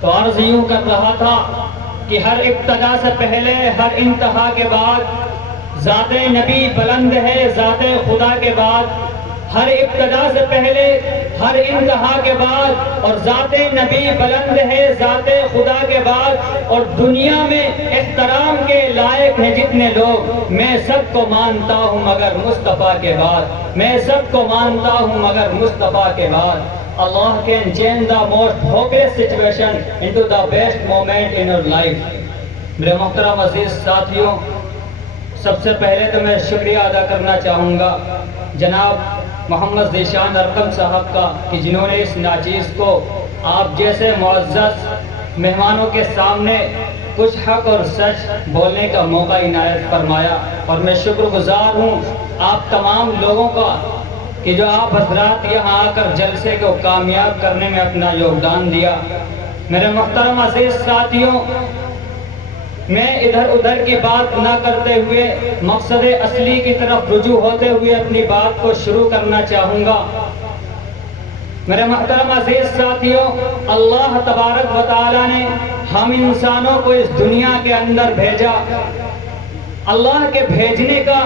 تو عرض یوں کر رہا تھا کہ ہر ابتدا سے پہلے ہر انتہا کے بعد ذات نبی بلند ہے، ذات خدا کے بعد ہر ابتدا سے پہلے ہر انتہا کے بعد، اور ذات نبی بلند ہے ذات خدا کے بعد، اور دنیا میں احترام کے لائق ہیں جتنے لوگ، میں سب کو مانتا ہوں مگر مصطفیٰ کے بعد، میں سب کو مانتا ہوں مگر مصطفیٰ کے بعد۔ Allah can change the most hopeless situation into the best moment in your life۔ میرے محترم عزیز ساتھیوں، سب سے پہلے تو میں شکریہ ادا کرنا چاہوں گا جناب محمد ذیشان ارقم صاحب کا کہ جنہوں نے اس ناچیز کو آپ جیسے معزز مہمانوں کے سامنے کچھ حق اور سچ بولنے کا موقع عنایت فرمایا، اور میں شکر گزار ہوں آپ تمام لوگوں کا کہ جو آپ حضرات یہاں آ کر جلسے کو کامیاب کرنے میں اپنا یوگدان دیا۔ میرے محترم عزیز ساتھیوں، میں ادھر ادھر کی بات نہ کرتے ہوئے مقصد اصلی کی طرف رجوع ہوتے ہوئے اپنی بات کو شروع کرنا چاہوں گا۔ میرے محترم عزیز ساتھیوں، اللہ تبارک و تعالیٰ نے ہم انسانوں کو اس دنیا کے اندر بھیجا۔ اللہ کے بھیجنے کا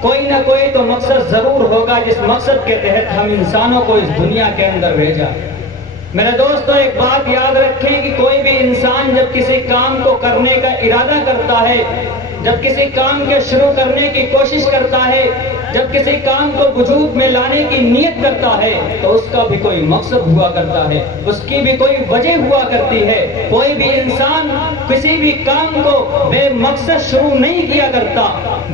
کوئی نہ کوئی تو مقصد ضرور ہوگا جس مقصد کے تحت ہم انسانوں کو اس دنیا کے اندر بھیجا۔ میرے دوستو، ایک بات یاد رکھیں کہ کوئی بھی انسان جب کسی کام کو کرنے کا ارادہ کرتا ہے، جب کسی کام کے شروع کرنے کی کوشش کرتا ہے، جب کسی کام کو وجود میں لانے کی نیت کرتا ہے تو اس کا بھی کوئی مقصد ہوا کرتا ہے، اس کی بھی کوئی وجہ ہوا کرتی ہے۔ کوئی بھی انسان کسی بھی کام کو بے مقصد شروع نہیں کیا کرتا،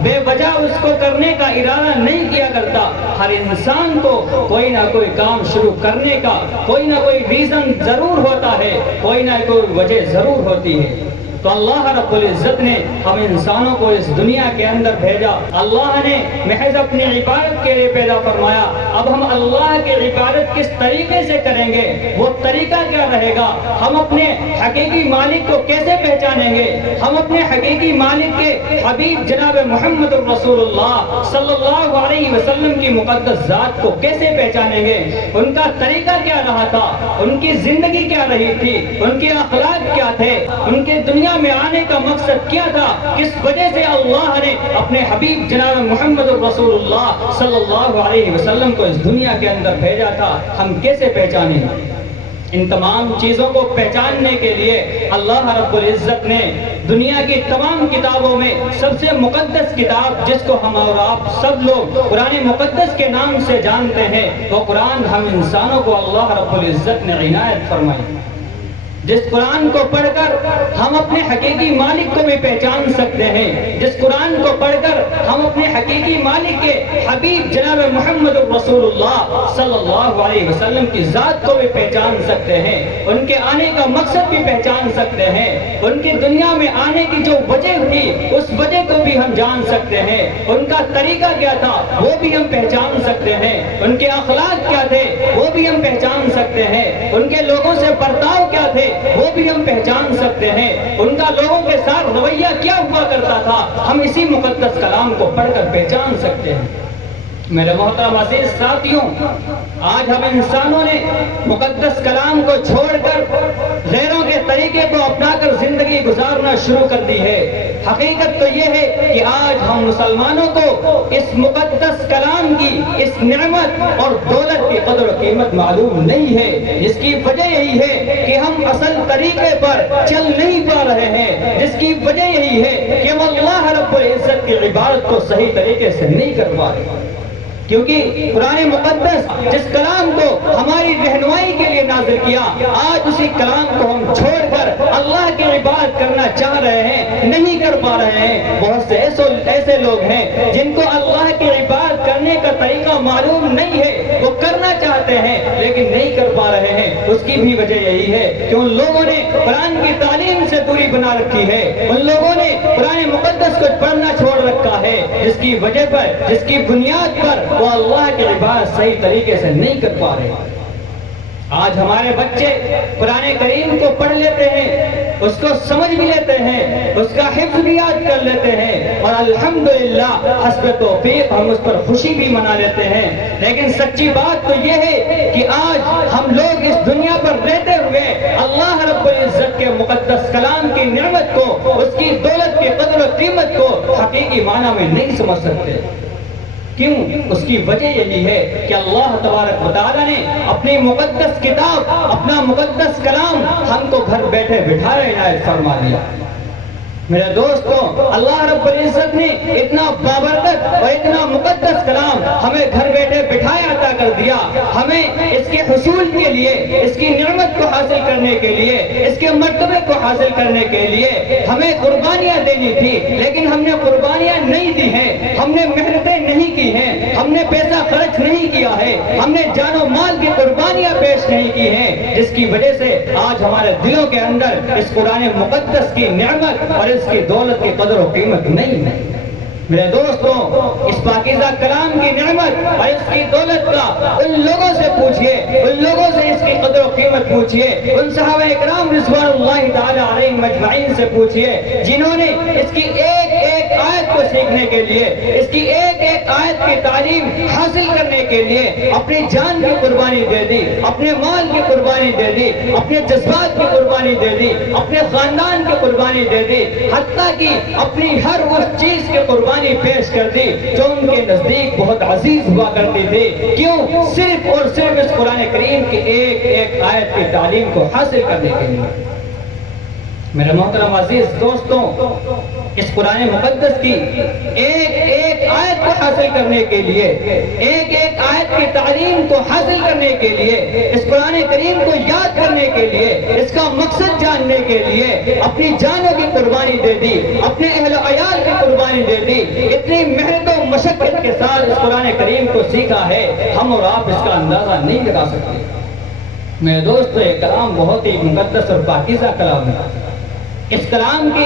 بے وجہ اس کو کرنے کا ارادہ نہیں کیا کرتا۔ ہر انسان کو کوئی نہ کوئی کام شروع کرنے کا کوئی نہ کوئی ریزن ضرور ہوتا ہے، کوئی نہ کوئی وجہ ضرور ہوتی ہے۔ تو اللہ رب العزت نے ہم انسانوں کو اس دنیا کے اندر بھیجا۔ اللہ نے محض اپنی عبادت کے لیے پیدا فرمایا۔ اب ہم اللہ کی عبادت کس طریقے سے کریں گے، وہ طریقہ کیا رہے گا، ہم اپنے حقیقی مالک کو کیسے پہچانیں گے، ہم اپنے حقیقی مالک کے حبیب جناب محمد رسول اللہ صلی اللہ علیہ وسلم کی مقدس ذات کو کیسے پہچانیں گے، ان کا طریقہ کیا رہا تھا، ان کی زندگی کیا رہی تھی، ان کے اخلاق کیا تھے، ان کے دنیا میں آنے کا مقصد کیا تھا، کس وجہ سے اللہ نے اپنے حبیب جناب محمد رسول اللہ صلی اللہ علیہ وسلم کو اس دنیا کے اندر بھیجا تھا، ہم کیسے پہچانیں؟ ان تمام چیزوں کو پہچاننے کے لیے اللہ رب العزت نے دنیا کی تمام کتابوں میں سب سے مقدس کتاب جس کو ہم اور آپ سب لوگ قرآن مقدس کے نام سے جانتے ہیں، وہ قرآن ہم انسانوں کو اللہ رب العزت نے عنایت فرمائی۔ جس قرآن کو پڑھ کر ہم اپنے حقیقی مالک کو بھی پہچان سکتے ہیں، جس قرآن کو پڑھ کر ہم اپنے حقیقی مالک کے حبیب جناب محمد رسول اللہ صلی اللہ علیہ وسلم کی ذات کو بھی پہچان سکتے ہیں، ان کے آنے کا مقصد بھی پہچان سکتے ہیں، ان کی دنیا میں آنے کی جو وجہ تھی اس وجہ کو بھی ہم جان سکتے ہیں، ان کا طریقہ کیا تھا وہ بھی ہم پہچان سکتے ہیں، ان کے اخلاق کیا تھے وہ بھی ہم پہچان سکتے ہیں، ان کے لوگوں سے برتاؤ کیا تھے وہ بھی ہم پہچان سکتے ہیں، ان کا لوگوں کے ساتھ رویہ کیا ہوا کرتا تھا ہم اسی مقدس کلام کو پڑھ کر پہچان سکتے ہیں۔ میرے محترم عزیز ساتھیوں، آج ہم انسانوں نے مقدس کلام کو چھوڑ کر غیروں کے طریقے کو اپنا کر زندگی گزارنا شروع کر دی ہے۔ حقیقت تو یہ ہے کہ آج ہم مسلمانوں کو اس مقدس کلام کی اس نعمت اور دولت کی قدر و قیمت معلوم نہیں ہے، جس کی وجہ یہی ہے کہ ہم اصل طریقے پر چل نہیں پا رہے ہیں، جس کی وجہ یہی ہے کہ ہم اللہ رب العزت کی عبادت کو صحیح طریقے سے نہیں کر پا رہے۔ کیونکہ قرآن مقدس جس کلام کو ہماری رہنمائی کے لیے نازل کیا، آج اسی کلام کو ہم چھوڑ کر اللہ کی عبادت کرنا چاہ رہے ہیں، نہیں کر پا رہے ہیں۔ بہت سے ایسے لوگ ہیں جن کو اللہ کی عبادت کرنے کا طریقہ معلوم نہیں ہے، وہ کرنا چاہتے ہیں لیکن نہیں کر پا رہے ہیں۔ اس کی بھی وجہ یہی ہے کہ ان لوگوں نے قرآن کی تعلیم سے دوری بنا رکھی ہے، ان لوگوں نے قرآن مقدس کو پڑھنا چھوڑ رکھا ہے، جس کی وجہ پر، جس کی بنیاد پر وہ اللہ کی عبادت صحیح طریقے سے نہیں کر پا رہے۔ آج ہمارے بچے قرآن کریم کو پڑھ لیتے ہیں، اس کو سمجھ بھی لیتے ہیں، اس کا حفظ بھی یاد کر لیتے ہیں، اور الحمدللہ حسب توفیق ہم اس پر خوشی بھی منا لیتے ہیں۔ لیکن سچی بات تو یہ ہے کہ آج ہم لوگ اس دنیا پر رہتے ہوئے اللہ رب حضرت کے مقدس کلام کی نعمت کو، اس کی دولت کی قدر و قیمت کو حقیقی معنی میں نہیں سمجھ سکتے۔ کیوں؟ اس کی وجہ یہی ہے کہ اللہ تبارک و تعالیٰ نے اپنی مقدس کتاب، اپنا مقدس کلام ہم کو گھر بیٹھے بٹھائے عنایت فرما دیا۔ میرے دوستوں، اللہ رب العزت نے اتنا بابرکت اور اتنا مقدس کلام ہمیں گھر بیٹھے بٹھائے عطا کر دیا۔ ہمیں اس کے حصول کے لیے، اس کی نعمت کو حاصل کرنے کے لیے، اس کے مرتبے کو حاصل کرنے کے لیے ہمیں قربانیاں دینی تھی، لیکن ہم نے قربانیاں نہیں دی ہیں، ہم نے محنتیں نہیں کی ہیں، ہم نے پیسہ خرچ نہیں کیا ہے، ہم نے جان و مال کی قربانیاں پیش نہیں کی ہیں، جس کی وجہ سے آج ہمارے دلوں کے اندر اس قرآن مقدس کی نعمت اور اس کی دولت کی قدر و قیمت نہیں ہے۔ میرے دوستوں، اس پاکیزہ کلام کی نعمت اور اس کی دولت کا ان لوگوں سے پوچھئے، ان لوگوں سے اس کی قدر و قیمت پوچھئے، ان صحابہ اکرام رضوان اللہ تعالی علیہم اجمعین سے پوچھئے جنہوں نے اس کی ایک ایک آیت کو سیکھنے کے لیے، اس کی ایک ایک آیت کی تعلیم حاصل کرنے کے لیے اپنی جان کی قربانی دے دی، اپنے مال کی قربانی دے دی، اپنے جذبات کی قربانی دے دی، اپنے خاندان کی قربانی دے دی، حتیٰ کہ اپنی ہر اس چیز کی قربانی پیش کر دی جو ان کے نزدیک بہت عزیز ہوا کرتی تھی۔ کیوں؟ صرف اور صرف اس قرآن کریم کی ایک ایک آیت کی تعلیم کو حاصل کرنے کے لیے۔ میرے محترم عزیز دوستوں، اس قرآن مقدس کی ایک ایک آیت کو حاصل کرنے کے لیے، ایک ایک آیت کی تعلیم کو حاصل کرنے کے لیے، اس قرآن کریم کو یاد کرنے کے لیے، اس کا مقصد جاننے کے لیے اپنی جانوں کی قربانی دے دی، اپنے اہل و عیال کی قربانی دے دی، اتنی محنت و مشقت کے ساتھ اس قرآن کریم کو سیکھا ہے، ہم اور آپ اس کا اندازہ نہیں لگا سکتے۔ میرے دوستو، یہ کلام بہت ہی مقدس اور پاکیزہ کلام ہے۔ اس کلام کی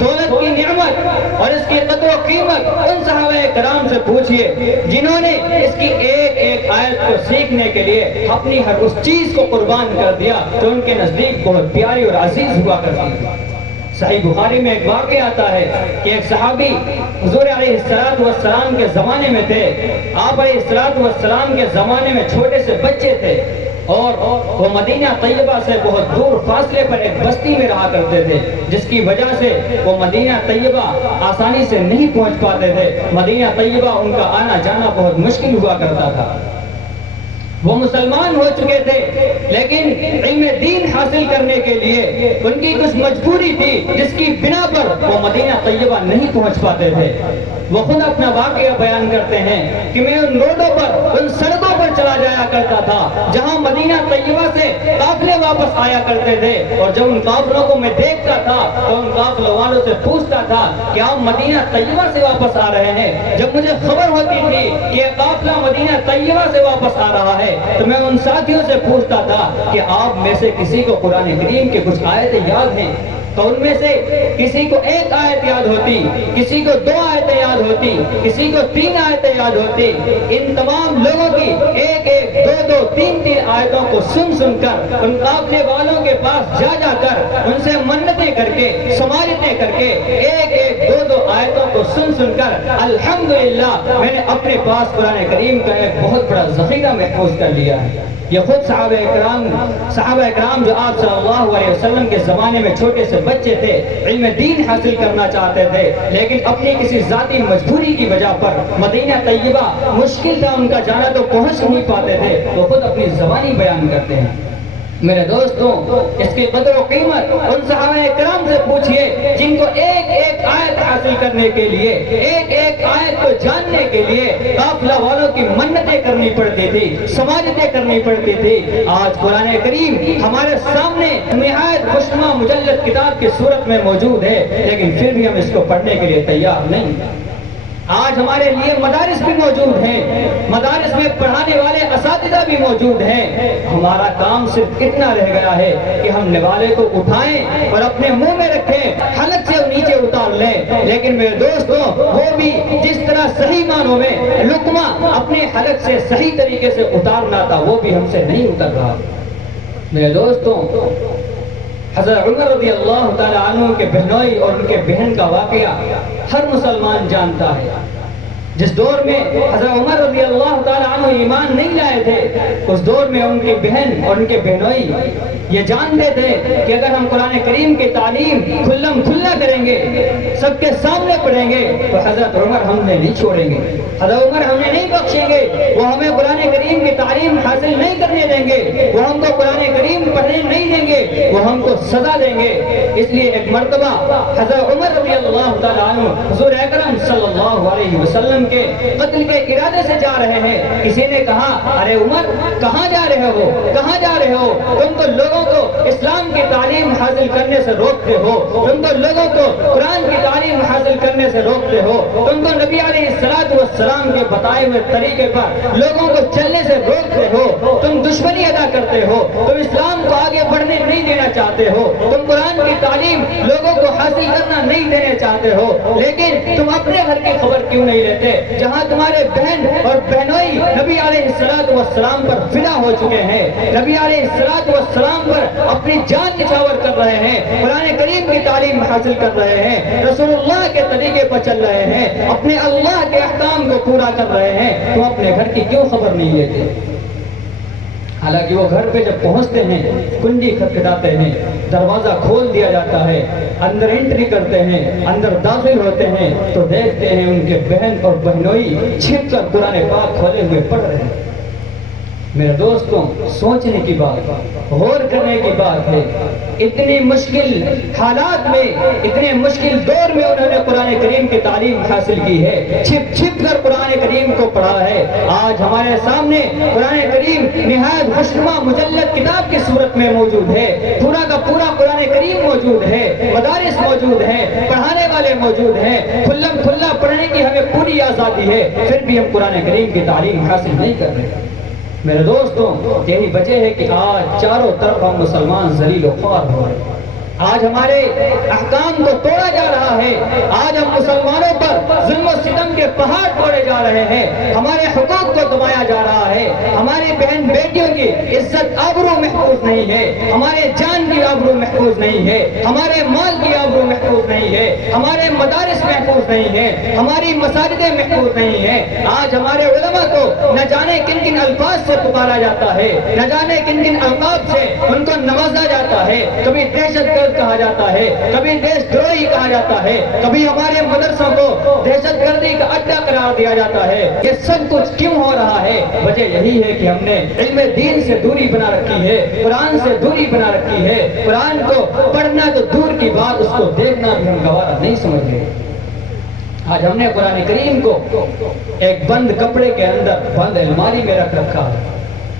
دولت کی نعمت اور اس کی قدر و قیمت ان صحابہ کرام سے پوچھئے جنہوں نے اس کی ایک ایک آیت کو سیکھنے کے لیے اپنی ہر اس چیز کو قربان کر دیا جو ان کے نزدیک بہت پیاری اور عزیز ہوا کرتی تھی۔ صحیح بخاری میں ایک واقعہ آتا ہے کہ ایک صحابی حضور علیہ السلام کے زمانے میں تھے۔ آپ علیہ السلام کے زمانے میں چھوٹے سے بچے تھے اور وہ مدینہ طیبہ سے بہت دور فاصلے پر ایک بستی میں رہا کرتے تھے، جس کی وجہ سے وہ مدینہ طیبہ آسانی سے نہیں پہنچ پاتے تھے۔ مدینہ طیبہ ان کا آنا جانا بہت مشکل ہوا کرتا تھا۔ وہ مسلمان ہو چکے تھے، لیکن علم دین حاصل کرنے کے لیے ان کی کچھ مجبوری تھی جس کی بنا پر وہ مدینہ طیبہ نہیں پہنچ پاتے تھے۔ وہ خود اپنا واقعہ بیان کرتے ہیں کہ میں ان روڈوں پر، ان سڑکوں پر چلا جایا کرتا تھا جہاں مدینہ طیبہ سے قافلے واپس آیا کرتے تھے، اور جب ان قافلوں کو میں دیکھتا تھا تو ان قافلوں والوں سے پوچھتا تھا کہ آپ مدینہ طیبہ سے واپس آ رہے ہیں۔ جب مجھے خبر ہوتی تھی کہ یہ قافلہ مدینہ طیبہ سے واپس آ رہا ہے تو میں ان ساتھیوں سے پوچھتا تھا کہ آپ میں سے کسی کو قرآن کریم کے کچھ آیتیں یاد ہیں؟ تو ان میں سے کسی کو ایک آیت یاد ہوتی، کسی کو 2 آیتیں یاد ہوتی، کسی کو 3 آیتیں یاد ہوتی۔ ان تمام لوگوں کی ایک ایک 2 3 آیتوں کو سن کر ان قافلے والوں کے پاس جا کر ان سے منتیں کر کے، سماجتیں کر کے، ایک ایک 2 آیتوں کو سن کر الحمدللہ میں نے اپنے پاس قرآن کریم کا ایک بہت بڑا ذخیرہ محفوظ کر لیا ہے۔ یہ خود صحابہ اکرام جو آپ صلی اللہ علیہ وسلم کے زمانے میں چھوٹے سے بچے تھے، علم دین حاصل کرنا چاہتے تھے، لیکن اپنی کسی ذاتی مجبوری کی وجہ پر مدینہ طیبہ مشکل تھا ان کا جانا تو پہنچ نہیں پاتے تھے، وہ خود اپنی زبانی بیان کرتے ہیں۔ میرے دوستوں، اس کی قدر و قیمت ان صحابہ کرام سے پوچھئے جن کو ایک ایک آیت حاصل کرنے کے لیے، ایک ایک آیت کو جاننے کے لیے قافلہ والوں کی منتیں کرنی پڑتی تھی، سماجتیں کرنی پڑتی تھی۔ آج قرآن کریم ہمارے سامنے نہایت خوشنما مجلد کتاب کی صورت میں موجود ہے، لیکن پھر بھی ہم اس کو پڑھنے کے لیے تیار نہیں۔ آج ہمارے لیے مدارس بھی موجود ہیں، مدارس میں پڑھانے والے اساتذہ بھی موجود ہیں، ہمارا کام صرف اتنا رہ گیا ہے کہ ہم نوالے کو اٹھائیں اور اپنے منہ میں رکھیں، حلق سے نیچے اتار لیں۔ لیکن میرے دوستوں، وہ بھی جس طرح صحیح معنوں میں لقمہ اپنے حلق سے صحیح طریقے سے اتارنا تھا، وہ بھی ہم سے نہیں اتر رہا۔ میرے دوستوں، حضرت عمر رضی اللہ تعالیٰ عنہ کے بہنوئی اور ان کے بہن کا واقعہ ہر مسلمان جانتا ہے۔ جس دور میں حضرت عمر رضی اللہ تعالیٰ عنہ ایمان نہیں لائے تھے، اس دور میں ان کی بہن اور ان کے بہنوئی یہ جانتے تھے کہ اگر ہم قرآن کریم کی تعلیم کھلم کھلا کریں گے، سب کے سامنے پڑھیں گے، تو حضرت عمر ہم نے نہیں چھوڑیں گے، حضرت عمر ہم نے نہیں بخشیں گے، وہ ہمیں قرآن کریم کی تعلیم حاصل نہیں کرنے دیں گے، وہ ہم کو قرآن کریم پڑھنے نہیں دیں گے، وہ ہم کو سزا دیں گے۔ اس لیے ایک مرتبہ حضرت عمر رضی اللہ تعالیٰ عنہ حضور اکرم صلی اللہ علیہ وسلم کے قتل کے ارادے سے جا رہے ہیں۔ کسی نے کہا ارے عمر کہاں جا رہے ہو، کہاں جا رہے ہو؟ تم تو لوگوں کو اسلام کی تعلیم حاصل کرنے سے روکتے ہو، تم تو لوگوں کو قرآن کی تعلیم حاصل کرنے سے روکتے ہو، تم تو نبی علیہ السلام کے بتائے ہوئے طریقے پر لوگوں کو چلنے سے روکتے ہو، تم دشمنی ادا کرتے ہو، تم اسلام کو آگے بڑھنے نہیں دینا چاہتے ہو، تم قرآن کی تعلیم لوگوں کو حاصل کرنا نہیں دینے چاہتے ہو، لیکن تم اپنے گھر کی خبر کیوں نہیں لیتے جہاں تمہارے بہن اور بہنوئی نبی علیہ السلام پر فدا ہو چکے ہیں، نبی علیہ السلام پر اپنی جان نچھاور کر رہے ہیں، قرآن کریم کی تعلیم حاصل کر رہے ہیں، رسول اللہ کے طریقے پر چل رہے ہیں، اپنے اللہ کے احکام کو پورا کر رہے ہیں، تم اپنے گھر کی کیوں خبر نہیں لیتے؟ حالانکہ وہ گھر پہ جب پہنچتے ہیں کنجی کھٹکھٹاتے ہیں، دروازہ کھول دیا جاتا ہے، اندر انٹری کرتے ہیں، اندر داخل ہوتے ہیں تو دیکھتے ہیں ان کے بہن اور بہنوئی چھپ کر قرآن پاک کھولے ہوئے پڑھ رہے ہیں۔ میرے دوستوں، سوچنے کی بات، غور کرنے کی بات ہے، اتنی مشکل حالات میں، اتنے مشکل دور میں انہوں نے قرآن کریم کی تعلیم حاصل کی ہے، چھپ چھپ کر قرآن کریم کو پڑھا ہے۔ آج ہمارے سامنے قرآن کریم نہایت خوشنما مجلد کتاب کی صورت میں موجود ہے، پورا کا پورا قرآن کریم موجود ہے، مدارس موجود ہیں، پڑھانے والے موجود ہیں، کھلم کھلا پڑھنے کی ہمیں پوری آزادی ہے، پھر بھی ہم قرآن کریم کی تعلیم حاصل نہیں کر رہے۔ میرے دوستوں، یہی وجہ ہے کہ آج چاروں طرف ہم مسلمان ذلیل و خوار ہو رہے ہیں، آج ہمارے احکام کو توڑا جا رہا ہے، آج ہم مسلمانوں پر ظلم و ستم کے پہاڑ توڑے جا رہے ہیں، ہمارے حقوق کو دبایا جا رہا ہے، ہماری بہن بیٹیوں کی عزت آبرو محفوظ نہیں ہے، ہمارے جان کی آبرو محفوظ نہیں ہے، ہمارے مال کی آبرو محفوظ نہیں ہے، ہمارے مدارس محفوظ نہیں ہے، ہماری مساجدیں محفوظ نہیں ہیں۔ آج ہمارے علماء کو نہ جانے کن کن الفاظ سے پکارا جاتا ہے، نہ جانے کن کن القاب سے ان کو نوازا جاتا ہے، کبھی دہشت گرد کہا جاتا ہے، کبھی دیش دروہی کہا جاتا ہے، کبھی ہمارے مدرسوں کو دہشت گردی کا اڈا قرار دیا جاتا ہے۔ یہ سب کچھ کیوں ہو رہا ہے؟ وجہ یہی ہے کہ ہم نے علم دین سے دوری بنا رکھی ہے، قرآن سے دوری بنا رکھی ہے، قرآن کو پڑھنا تو دور کی بات، اس کو دیکھنا بھی ہم گوارا نہیں سمجھ رہے۔ آج ہم نے قرآن کریم کو ایک بند کپڑے کے اندر بند الماری میں رکھ رکھا ہے،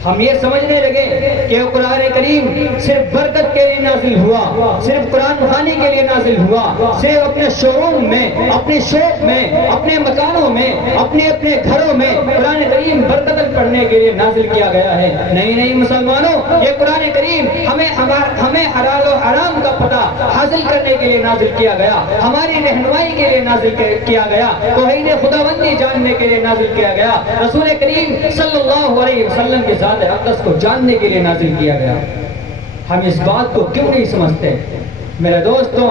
ہم یہ سمجھنے لگے کہ قرآن کریم صرف برکت کے لیے نازل ہوا، صرف قرآن خوانی کے لیے نازل ہوا، صرف اپنے شو روم میں، اپنے شوق میں، اپنے مکانوں میں، اپنے اپنے گھروں میں قرآن کریم برکت پڑھنے کے لیے نازل کیا گیا ہے۔ نہیں نہیں مسلمانوں، یہ قرآن کریم ہمیں حلال و حرام کا پتہ حاصل کرنے کے لیے نازل کیا گیا، ہماری رہنمائی کے لیے نازل کیا گیا، توحید خداوندی جاننے کے لیے نازل کیا گیا، رسول کریم صلی اللہ علیہ وسلم کی ذات اقدس کو جاننے کے لیے نازل کیا گیا۔ ہم اس بات کو کیوں نہیں سمجھتے؟ میرے دوستوں،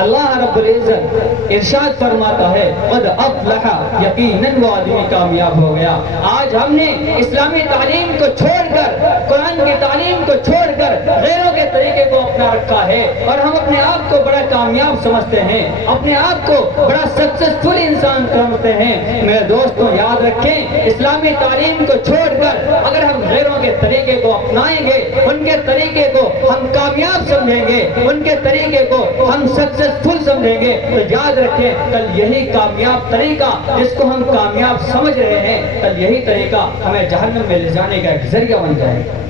اللہ رب العزت ارشاد فرماتا ہے قد افلح، یقیناً وہ آدمی کامیاب ہو گیا۔ آج ہم نے اسلامی تعلیم کو چھوڑ کر، قرآن کی تعلیم کو چھوڑ کر غیروں کے طریقے کو اپنا رکھا ہے، اور ہم اپنے آپ کو بڑا کامیاب سمجھتے ہیں، اپنے آپ کو بڑا سکسیسفل انسان سمجھتے ہیں۔ میرے دوستوں یاد رکھیں، اسلامی تعلیم کو چھوڑ کر اگر ہم غیروں کے طریقے کو اپنائیں گے، ان کے طریقے کو ہم کامیاب سمجھیں گے، ان کے طریقے کو ہم سکسیسفل سمجھیں گے، تو یاد رکھیں کل یہی کامیاب طریقہ جس کو ہم کامیاب سمجھ رہے ہیں، کل یہی طریقہ ہمیں جہنم میں لے جانے کا ایک ذریعہ بن جائے گا،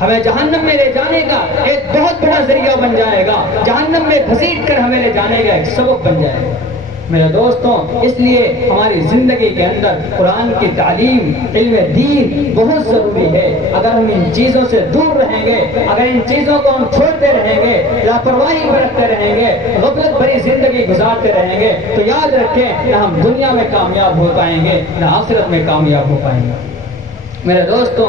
ہمیں جہنم میں لے جانے کا ایک بہت بڑا ذریعہ بن جائے گا، جہنم میں گھسیٹ کر ہمیں لے جانے کا ایک سبب بن جائے گا۔ میرے دوستوں، اس لیے ہماری زندگی کے اندر قرآن کی تعلیم، علم دین بہت ضروری ہے۔ اگر ہم ان چیزوں سے دور رہیں گے، اگر ان چیزوں کو ہم چھوڑتے رہیں گے، لاپرواہی برتتے رہیں گے، غفلت بھری زندگی گزارتے رہیں گے، تو یاد رکھیں نہ ہم دنیا میں کامیاب ہو پائیں گے، نہ آخرت میں کامیاب ہو پائیں گے۔ میرے دوستوں،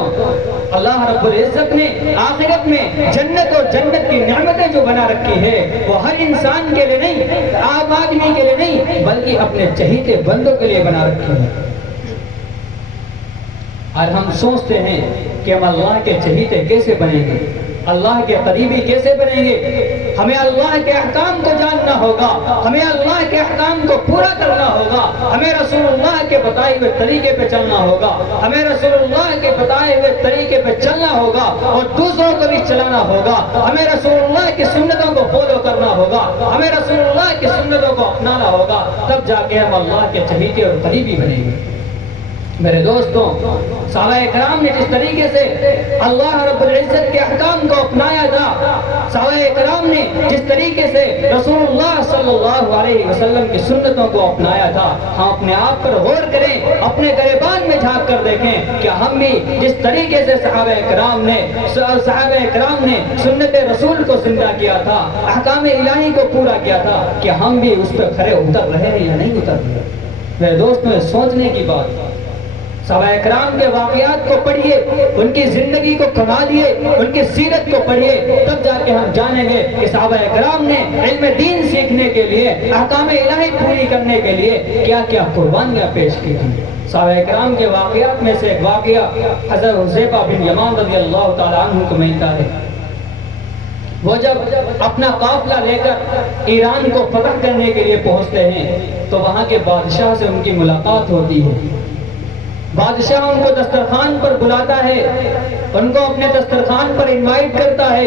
اللہ رب العزت نے آخرت میں جنت اور جنت کی نعمتیں جو بنا رکھی ہے، وہ ہر انسان کے لیے نہیں، عام آدمی کے لیے نہیں، بلکہ اپنے چہیتے بندوں کے لیے بنا رکھی ہے۔ اور ہم سوچتے ہیں کہ ہم اللہ کے چہیتے کیسے بنیں گے؟ اللہ کے قریبی کیسے بنیں گے؟ ہمیں اللہ کے احکام کو جاننا ہوگا، ہمیں اللہ کے احکام کو پورا کرنا ہوگا، ہمیں رسول اللہ کے بتائے ہوئے طریقے پہ چلنا ہوگا، ہمیں رسول اللہ کے بتائے ہوئے طریقے پہ چلنا ہوگا اور دوسروں کو بھی چلانا ہوگا، ہمیں رسول اللہ کی سنتوں کو فالو کرنا ہوگا، ہمیں رسول اللہ کی سنتوں کو اپنانا ہوگا، تب جا کے ہم اللہ کے چہیتے اور قریبی بنیں گے۔ میرے دوستوں، صحابہ کرام نے جس طریقے سے اللہ رب العزت کے احکام کو اپنایا تھا، صحابہ کرام نے جس طریقے سے رسول اللہ صلی اللہ علیہ وسلم کی سنتوں کو اپنایا تھا، ہم اپنے آپ پر غور کریں، اپنے گریبان میں جھانک کر دیکھیں کہ ہم بھی جس طریقے سے صحابہ کرام نے سنت رسول کو زندہ کیا تھا، احکام الہی کو پورا کیا تھا، کہ ہم بھی اس پہ کھرے اتر رہے ہیں یا نہیں اتر رہے۔ میرے دوستوں، سوچنے کی بات، صحابہ کرام کے واقعات کو پڑھیے، ان کی زندگی کو کھنگالیے، ان کی سیرت کو پڑھیے، تب جا کے ہم جانیں گے کہ صحابہ کرام نے علم دین سیکھنے کے لیے، احکام الہی پوری کرنے کے لیے کیا کیا قربانیاں پیش کی تھیں۔ صحابہ کرام کے واقعات میں سے ایک واقعہ حضرت حذیفہ بن یمان رضی اللہ تعالیٰ عنہ کو ملتا ہے۔ وہ جب اپنا قافلہ لے کر ایران کو فتح کرنے کے لیے پہنچتے ہیں تو وہاں کے بادشاہ سے ان کی ملاقات ہوتی ہے۔ بادشاہ ان کو دسترخوان پر بلاتا ہے، ان کو اپنے دسترخوان پر انوائٹ کرتا ہے،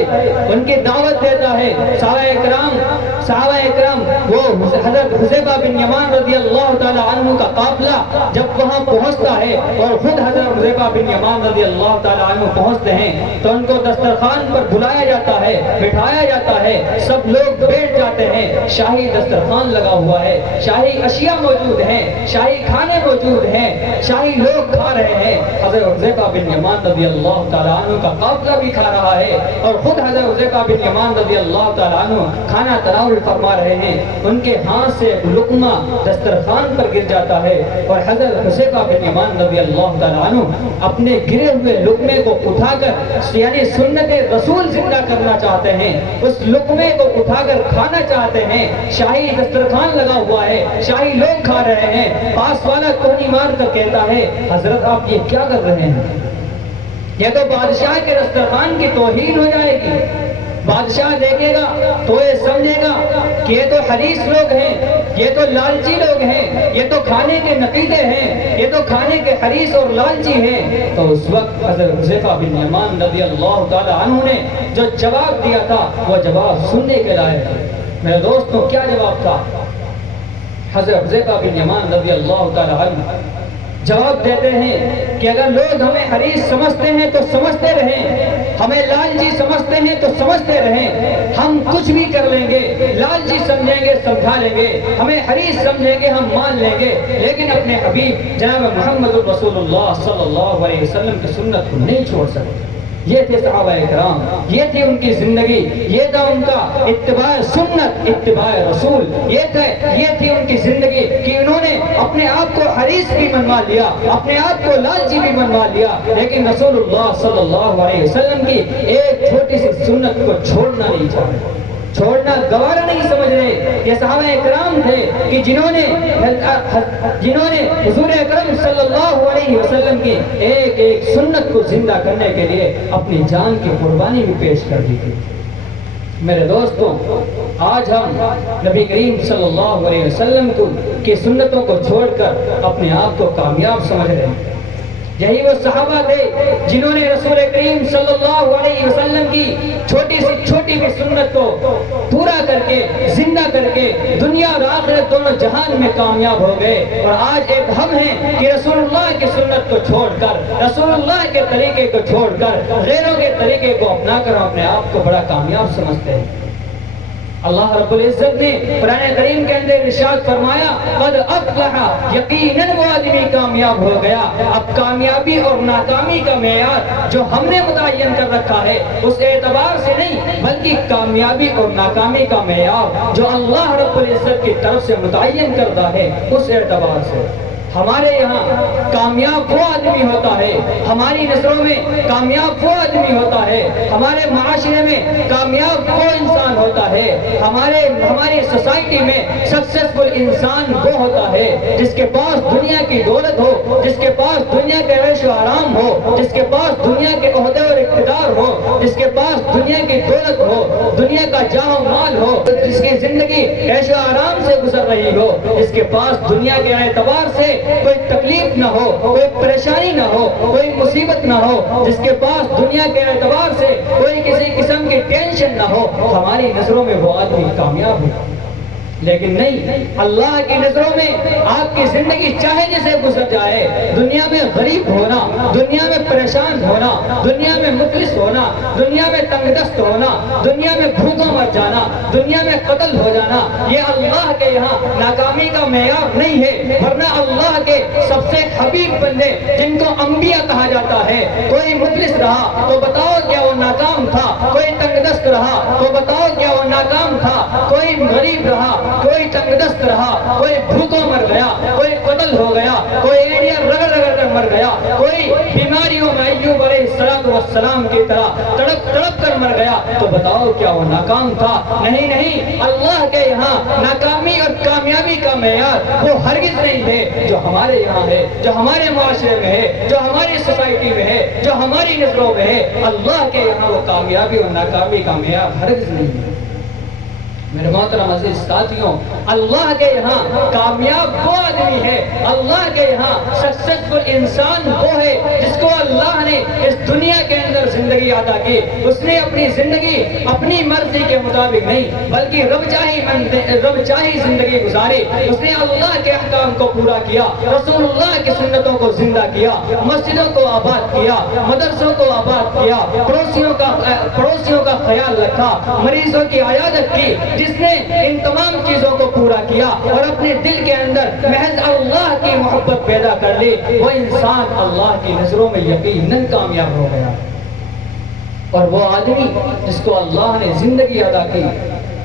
ان کی دعوت دیتا ہے۔ صحابہ اکرام وہ حضرت حذیفہ بن یمان رضی اللہ تعالی عنہ کا قافلہ جب وہاں پہنچتا ہے اور خود حضرت حذیفہ بن یمان رضی اللہ تعالی عنہ پہنچتے ہیں تو ان کو دسترخوان پر بلایا جاتا ہے، بٹھایا جاتا ہے، سب لوگ بیٹھ جاتے ہیں، شاہی دسترخوان لگا ہوا ہے، شاہی اشیاء موجود ہیں، شاہی کھانے موجود ہیں، شاہی لوگ کھا رہے ہیں۔ حضرت حذیفہ بن یمان رضی اللہ تعالیٰ عنہ کا قافلہ بھی کھا رہا ہے اور خود حضرت حذیفہ بن یمان رضی اللہ تعالیٰ عنہ کھانا تناول فرما رہے ہیں۔ ان کے ہاتھ سے لقمہ دسترخوان پر گر جاتا ہے اور حضرت حذیفہ بن یمان رضی اللہ تعالیٰ عنہ اپنے گرے ہوئے لقمے کو اٹھا کر، یعنی سنت رسول زندہ کرنا چاہتے ہیں، اس لقمے کو اٹھا کر کھانا چاہتے ہیں۔ شاہی دسترخوان لگا ہوا ہے، شاہی لوگ کھا رہے ہیں۔ پاس والا کوہنی مار کر کہتا ہے، حضرت آپ یہ کیا کر رہے ہیں؟ یہ تو بادشاہ کے دسترخوان کی توہین ہو جائے گی۔ بادشاہ دیکھے گا تو یہ سمجھے گا کہ یہ تو حریص لوگ ہیں، یہ تو لالچی لوگ ہیں، یہ تو کھانے کے نقیدے ہیں، یہ تو کھانے کے حریص اور لالچی ہیں۔ تو اس وقت حضرت حذیفہ بن یمان رضی اللہ تعالی عنہ نے جو جواب دیا تھا وہ جواب سننے کے لائق ہے۔ میرے دوستوں، کیا جواب تھا؟ حضرت حذیفہ بن یمان رضی اللہ تعالی عنہ جواب دیتے ہیں کہ اگر لوگ ہمیں حریص سمجھتے ہیں تو سمجھتے رہیں، ہمیں لالچی سمجھتے ہیں تو سمجھتے رہیں، ہم کچھ بھی کر لیں گے، لالچی سمجھیں گے سمجھا لیں گے، ہمیں حریص سمجھیں گے ہم مان لیں گے، لیکن اپنے حبیب جناب محمد رسول اللہ صلی اللہ علیہ وسلم کی سنت کو نہیں چھوڑ سکتے۔ یہ تھے صحابہ کرام، یہ تھی ان کی زندگی، یہ تھا ان کا اتباع سنت، اتباع رسول، یہ تھی ان کی زندگی کہ انہوں نے اپنے آپ کو حریص بھی منوا لیا، اپنے آپ کو لالچی بھی منوا لیا، لیکن رسول اللہ صلی اللہ علیہ وسلم کی ایک چھوٹی سی سنت کو چھوڑنا نہیں چاہتے، چھوڑنا گوارا نہیں سمجھ رہے۔ یہ صحابہ اکرام تھے کہ جنہوں نے حضور اکرم صلی اللہ علیہ وسلم کی ایک ایک سنت کو زندہ کرنے کے لیے اپنی جان کی قربانی بھی پیش کر دی تھی۔ میرے دوستوں، آج ہم نبی کریم صلی اللہ علیہ وسلم کی سنتوں کو چھوڑ کر اپنے آپ کو کامیاب سمجھ رہے ہیں۔ یہی وہ صحابہ تھے جنہوں نے رسول کریم صلی اللہ علیہ وسلم کی چھوٹی سی چھوٹی بھی سنت کو پورا کر کے، زندہ کر کے دنیا اور آخرت دونوں جہان میں کامیاب ہو گئے۔ اور آج ایک ہم ہیں کہ رسول اللہ کی سنت کو چھوڑ کر، رسول اللہ کے طریقے کو چھوڑ کر غیروں کے طریقے کو اپنا کر اپنے آپ کو بڑا کامیاب سمجھتے ہیں۔ اللہ رب العزت نے قرآن کریم کے اندر ارشاد فرمایا، قد افلح، یقیناً وہ آدمی کامیاب ہو گیا۔ اب کامیابی اور ناکامی کا معیار جو ہم نے متعین کر رکھا ہے اس اعتبار سے نہیں، بلکہ کامیابی اور ناکامی کا معیار جو اللہ رب العزت کی طرف سے متعین کردہ ہے اس اعتبار سے۔ ہمارے یہاں کامیاب وہ آدمی ہوتا ہے، ہماری نظروں میں کامیاب وہ آدمی ہوتا ہے، ہمارے معاشرے میں کامیاب وہ انسان ہوتا ہے ہماری سوسائٹی میں سکسیسفل انسان وہ ہوتا ہے جس کے پاس دنیا کی دولت ہو، جس کے پاس دنیا کے عیش و آرام ہو، جس کے پاس دنیا کے عہدے اور اقتدار ہو، جس کے پاس دنیا کی دولت ہو، دنیا کا جاہ و مال ہو، جس کی زندگی عیش و آرام سے گزر رہی ہو، جس کے پاس دنیا کے اعتبار سے کوئی تکلیف نہ ہو، کوئی پریشانی نہ ہو، کوئی مصیبت نہ ہو، جس کے پاس دنیا کے اعتبار سے کوئی کسی قسم کی ٹینشن نہ ہو، ہماری نظروں میں وہ آدمی کامیاب ہے۔ لیکن نہیں، اللہ کی نظروں میں آپ کی زندگی چاہے جسے گزر جائے، دنیا میں غریب ہونا، دنیا میں پریشان ہونا، دنیا میں مفلس ہونا، دنیا میں تنگ دست ہونا، دنیا میں بھوکا مر جانا، دنیا میں قتل ہو جانا، یہ اللہ کے یہاں ناکامی کا معیار نہیں ہے۔ ورنہ اللہ کے سب سے حبیب بندے جن کو انبیاء کہا جاتا ہے، کوئی مفلس رہا تو بتاؤ کیا وہ ناکام تھا، کوئی تنگ دست رہا تو بتاؤ کیا وہ ناکام تھا، کوئی غریب رہا، کوئی تنگ دست رہا، کوئی بھوکا مر گیا، کوئی قتل ہو گیا، کوئی ایڑیاں رگڑ رگڑ کر مر گیا، کوئی بیماریوں میں ایوب علیہ السلام کی طرح تڑپ تڑپ کر مر گیا، تو بتاؤ کیا وہ ناکام تھا؟ نہیں نہیں، اللہ کے یہاں ناکامی اور کامیابی کا معیار وہ ہرگز نہیں ہے جو ہمارے یہاں ہے، جو ہمارے معاشرے میں ہے، جو ہماری سوسائٹی میں ہے، جو ہماری نظروں میں ہے۔ اللہ کے یہاں وہ کامیابی اور ناکامی کا معیار ہرگز نہیں ہے۔ میرے محترم عزیز ساتھیوں، اللہ کے یہاں کامیاب وہ آدمی ہے، اللہ کے یہاں سکسیسفل انسان وہ ہے جس کو اللہ نے اس دنیا کے اندر زندگی عطا کی۔ اس نے اپنی زندگی اپنی مرضی کے مطابق نہیں بلکہ رب چاہی زندگی گزاری۔ اس نے اللہ کے احکام کو پورا کیا، رسول اللہ کی سنتوں کو زندہ کیا، مسجدوں کو آباد کیا، مدرسوں کو آباد کیا، پڑوسیوں کا خیال رکھا، مریضوں کی عیادت کی۔ جس نے ان تمام چیزوں کو پورا کیا اور اپنے دل کے اندر محض اللہ کی محبت پیدا کر لی، وہ انسان اللہ کی نظروں میں یقیناً کامیاب ہو گیا۔ اور وہ آدمی جس کو اللہ نے زندگی عطا کی،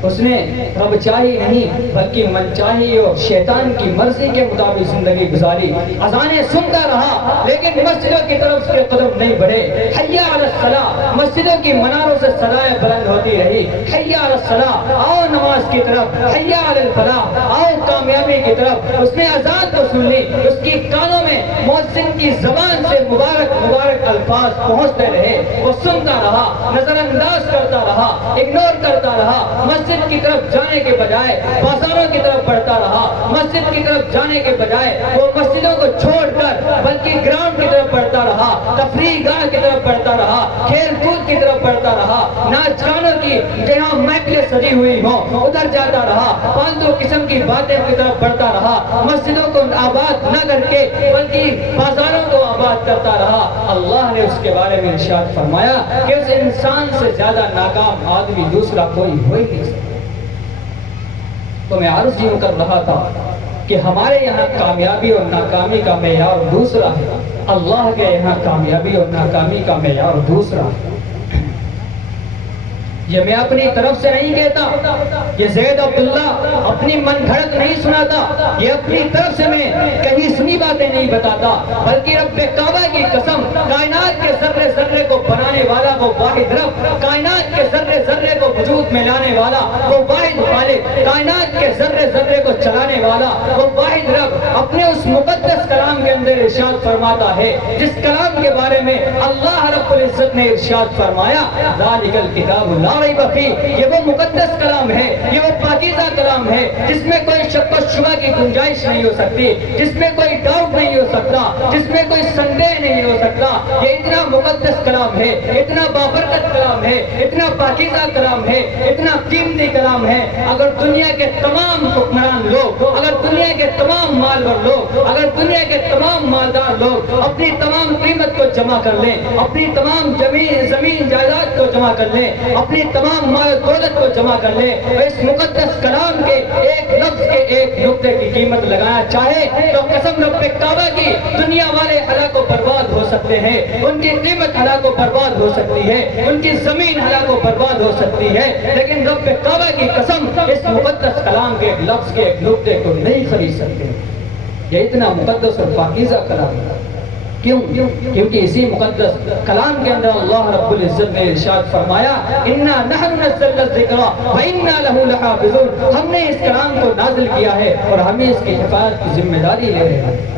اس نے رب چاہی نہیں بلکہ من چاہی اور شیطان کی مرضی کے مطابق زندگی گزاری۔ اذانیں سنتا رہا لیکن مسجدوں کی طرف اس کے قدم نہیں بڑھے۔ حی علی الصلاۃ، مسجدوں کی مناروں سے صدائیں بلند ہوتی رہی، حی علی الصلاۃ، آؤ نماز کی طرف، حی علی الفلاح، آؤ کامیابی کی طرف۔ اس نے اذان تو سن لی، اس کی کانوں میں مؤذن کی زبان سے مبارک مبارک الفاظ پہنچتے رہے، وہ سنتا رہا، نظر انداز کرتا رہا، اگنور کرتا رہا، مسجد کی طرف جانے کے بجائے بازاروں کی طرف بڑھتا رہا، مسجد کی طرف جانے کے بجائے وہ مسجدوں کو چھوڑ کر بلکہ گراؤنڈ کی طرف بڑھتا رہا، تفریح گاہ کی طرف بڑھتا رہا، کھیل کود کی طرف بڑھتا رہا، ناچ گانوں کی جہاں محفلیں سجی ہوئی ہوں ادھر جاتا رہا، فالتو قسم کی باتیں کی طرف بڑھتا رہا، مسجدوں کو آباد نہ کر کے بلکہ بازاروں کو آباد کرتا رہا۔ اللہ نے اس کے بارے میں ارشاد فرمایا کہ اس انسان سے زیادہ ناکام آدمی دوسرا کوئی ہو ہی نہیں سکتا۔ تو میں عرض یوں کر رہا تھا کہ ہمارے یہاں کامیابی اور ناکامی کا معیار دوسرا ہے، اللہ کے یہاں کامیابی اور ناکامی کا معیار دوسرا ہے۔ یہ میں اپنی طرف سے نہیں کہتا، یہ زید عبداللہ اپنی من گھڑت نہیں سناتا، یہ اپنی طرف سے میں کہیں سنی باتیں نہیں بتاتا، بلکہ رب کعبہ کی قسم، کائنات کے ذرے ذرے کو بنانے والا وہ واحد رب، کائنات کے ذرے ذرے کو وجود میں لانے والا وہ واحد خالق، کائنات کے ذرے ذرے کو چلانے والا وہ واحد رب اپنے اس مقدس کلام کے اندر ارشاد فرماتا ہے، جس کلام کے بارے میں اللہ رب العزت نے ارشاد فرمایا ذالک الکتاب لا ریب فیہ، یہ وہ مقدس کلام ہے، یہ وہ پاکیزہ کلام ہے جس میں کوئی شک و شبہ کی گنجائش نہیں ہو سکتی، جس میں کوئی ڈاؤٹ نہیں ہو سکتا، جس میں کوئی سندے نہیں ہو سکتا۔ یہ اتنا مقدس کلام ہے، اتنا بابرکت کلام ہے، اتنا پاکیزہ کلام ہے، اتنا قیمتی کلام ہے۔ اگر دنیا کے تمام حکمران لوگ، اگر دنیا کے تمام مالور لوگ، اگر دنیا کے تمام مالدار لوگ اپنی تمام قیمت کو جمع کر لیں، اپنی تمام زمین جائیداد کو جمع کر لیں، اپنی تمام مال دولت کو جمع کر لیں، اس مقدس کلام کے ایک لفظ کے ایک نقطے کی قیمت لگانا چاہے تو قسم رب کعبہ کی دنیا والے ہلاک و برباد ہو سکتے ہیں، ان کی قیمت ہلاک و برباد ہو سکتی ہے، ان کی زمین ہلاک و برباد ہو سکتی ہے، لیکن رب کعبہ کی قسم اس مقدس کلام کے ایک لفظ کے ایک نقطے کو نہیں خرید سکتے۔ یہ اتنا مقدس اور پاکیزہ کلام ہے۔ کیوں؟ کیونکہ اسی مقدس کلام کے اندر اللہ رب العزت نے ارشاد فرمایا اِنَّا نَحْنُ نَزَّلْنَا الذِّكْرَ وَإِنَّا لَهُ لَحَافِظُونَ، ہم نے اس کلام کو نازل کیا ہے اور ہمیں اس کی حفاظت کی ذمہ داری لے رہے ہیں۔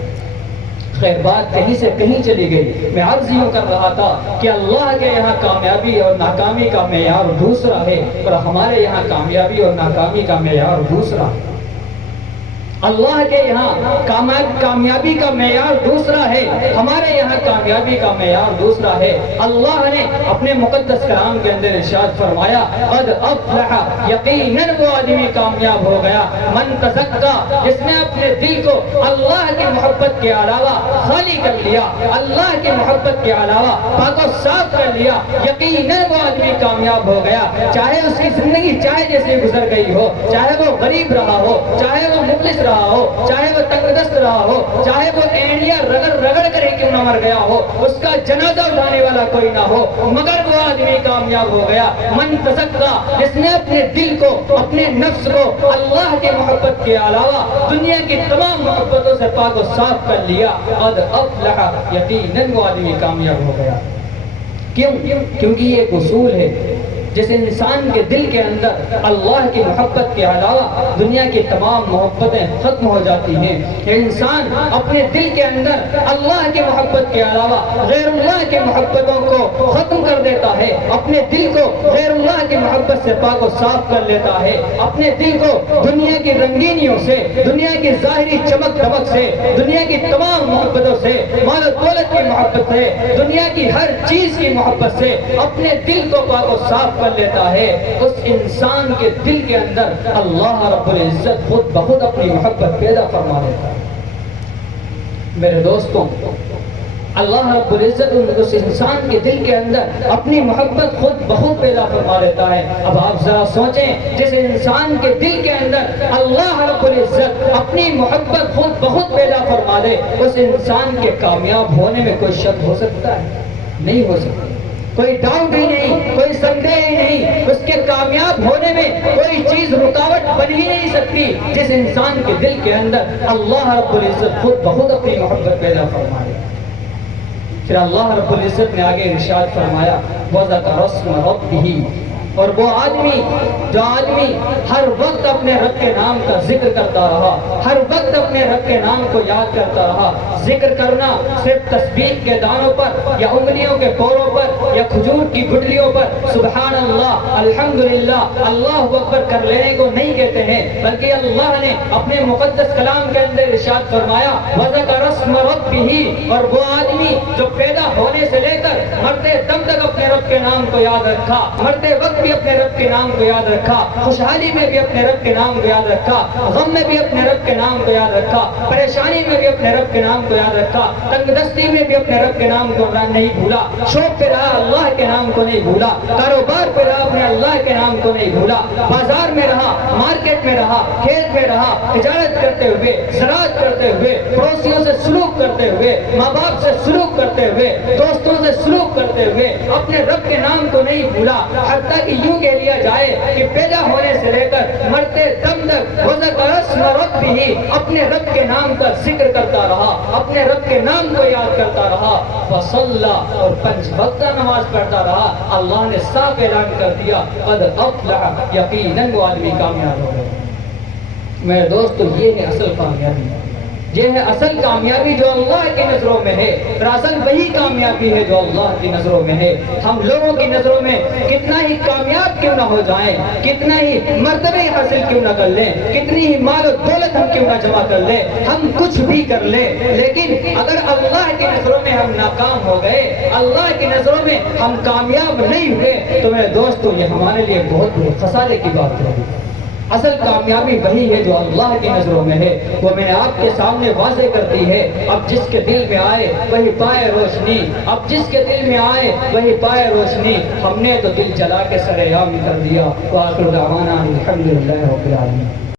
خیر بات کہیں سے کہیں چلی گئی، میں عرض یوں کر رہا تھا کہ اللہ کے یہاں کامیابی اور ناکامی کا معیار دوسرا ہے اور ہمارے یہاں کامیابی اور ناکامی کا معیار دوسرا ہے۔ اللہ کے یہاں کامیابی کا معیار دوسرا ہے، ہمارے یہاں کامیابی کا معیار دوسرا ہے۔ اللہ نے اپنے مقدس کلام کے اندر ارشاد فرمایا قد افلح، یقیناً وہ آدمی کامیاب ہو گیا، من تزکا، جس نے اپنے دل کو اللہ کی محبت کے علاوہ خالی کر لیا، اللہ کی محبت کے علاوہ پاک و صاف کر لیا، یقیناً وہ آدمی کامیاب ہو گیا۔ چاہے اس کی زندگی چاہے جیسے گزر گئی ہو، چاہے وہ غریب رہا ہو، چاہے وہ مفلس رہا ہو، چاہے وہ تنگ دست رہا ہو، چاہے وہ اینڈیا رگڑ رگڑ کر ہی کیوں نہ مر گیا ہو، اس کا جنازہ اٹھانے والا کوئی نہ ہو، مگر وہ آدمی کامیاب ہو گیا۔ من تزکا، جس نے اپنے دل کو، اپنے نفس کو اللہ کی محبت کے علاوہ دنیا کی تمام محبتوں سے پاک و صاف کر لیا، قد افلح، یقیناً وہ آدمی کامیاب ہو گیا۔ کیوں؟ کیونکہ یہ ایک اصول ہے، جس انسان کے دل کے اندر اللہ کی محبت کے علاوہ دنیا کی تمام محبتیں ختم ہو جاتی ہیں، انسان اپنے دل کے اندر اللہ کی محبت کے علاوہ غیر اللہ کی محبتوں کو ختم کر دیتا ہے، اپنے دل کو غیر اللہ کی محبت سے پاک و صاف کر لیتا ہے، اپنے دل کو دنیا کی رنگینیوں سے، دنیا کی ظاہری چمک دمک سے، دنیا کی تمام محبتوں سے، مال و دولت کی محبت سے، دنیا کی ہر چیز کی محبت سے اپنے دل کو پاک و صاف کر لیتا ہے۔ اس انسان کے دل کے اندر اللہ رب العزت خود بخود اپنی محبت پیدا فرما دیتا ہے۔ میرے دوستوں، اللہ رب العزت اس انسان کے دل کے اندر اپنی محبت خود بخود پیدا فرما دیتا ہے۔ اب آپ ذرا سوچیں، جس انسان کے دل کے اندر اللہ رب العزت اپنی محبت خود بخود پیدا فرما دے، اس انسان کے کامیاب ہونے میں کوئی شک ہو سکتا ہے؟ نہیں ہو سکتا، کوئی ڈاؤٹ ہی نہیں، کوئی سندے ہی نہیں، اس کے کامیاب ہونے میں کوئی چیز رکاوٹ بن ہی نہیں سکتی۔ جس انسان کے دل کے اندر اللہ رب العزت خود بخود اپنی محبت پیدا فرمائے۔ پھر اللہ رب العزت نے آگے ارشاد فرمایا وَذَكَرَ اسْمَ رَبِّهِ، اور وہ آدمی جو آدمی ہر وقت اپنے رب کے نام کا ذکر کرتا رہا، ہر وقت اپنے رب کے نام کو یاد کرتا رہا۔ ذکر کرنا صرف تسبیح کے دانوں پر یا انگلیوں کے پوروں پر یا کھجور کی گٹلیوں پر سبحان اللہ، الحمدللہ، اللہ اکبر کر لینے کو نہیں کہتے ہیں، بلکہ اللہ نے اپنے مقدس کلام کے اندر ارشاد فرمایا وَذَكَرَ اسْمَ رَبِّهِ، اور وہ آدمی جو پیدا ہونے سے لے کر مرتے دم تک اپنے رب کے نام کو یاد رکھا، مرتے وقت بھی اپنے رب کے نام کو یاد رکھا، خوشحالی میں بھی اپنے رب کے نام کو یاد رکھا، غم میں بھی اپنے رب کے نام کو یاد رکھا، پریشانی میں بھی اپنے رب کے نام کو یاد رکھا، تنگ دستی میں بھی اپنے رب کے نام کو نہیں بھولا، شوق پہ رہا اللہ کے نام کو نہیں بھولا، کاروبار پہ رہا اپنے اللہ کے نام کو نہیں بھولا، بازار میں رہا، مارکیٹ میں رہا، کھیت میں رہا، تجارت کرتے ہوئے، زراعت کرتے ہوئے، پڑوسیوں سے سلوک کرتے ہوئے، ماں باپ سے سلوک کرتے ہوئے، دوستوں سے سلوک کرتے ہوئے اپنے رب کے نام کو نہیں بھولا، حتیٰ کہ یوں کہہ لیا جائے کہ پیدا ہونے سے لے کر مرتے دم تک وَذَكَرَ اسْمَ رَبِّهِ اپنے رب کے نام کا ذکر کرتا رہا، اپنے رب کے نام کو یاد کرتا رہا، فَصَلَّى، اور 5 وقت نماز پڑھتا رہا۔ اللہ نے صاف اعلان کر دیا قد افلح، یقیناً وہ آدمی کامیاب ہو گیا۔ میرے دوستو، یہ ہے اصل کامیابی، یہ ہے اصل کامیابی جو اللہ کی نظروں میں ہے، اصل وہی کامیابی ہے جو اللہ کی نظروں میں ہے۔ ہم لوگوں کی نظروں میں کتنا ہی کامیاب کیوں نہ ہو جائیں، کتنا ہی مرتبے حاصل کیوں نہ کر لیں، کتنی ہی مال و دولت ہم کیوں نہ جمع کر لیں، ہم کچھ بھی کر لیں، لیکن اگر اللہ کی نظروں میں ہم ناکام ہو گئے، اللہ کی نظروں میں ہم کامیاب نہیں ہوئے، تو میرے دوستو یہ ہمارے لیے بہت بڑے خسارے کی بات ہے۔ اصل کامیابی وہی ہے جو اللہ کی نظروں میں ہے، وہ میں نے آپ کے سامنے واضح کر دی ہے۔ اب جس کے دل میں آئے وہی پائے روشنی، اب جس کے دل میں آئے وہی پائے روشنی۔ ہم نے تو دل جلا کے سر عام کر دیا۔ وآخر دعوانا الحمدللہ رب العالمین۔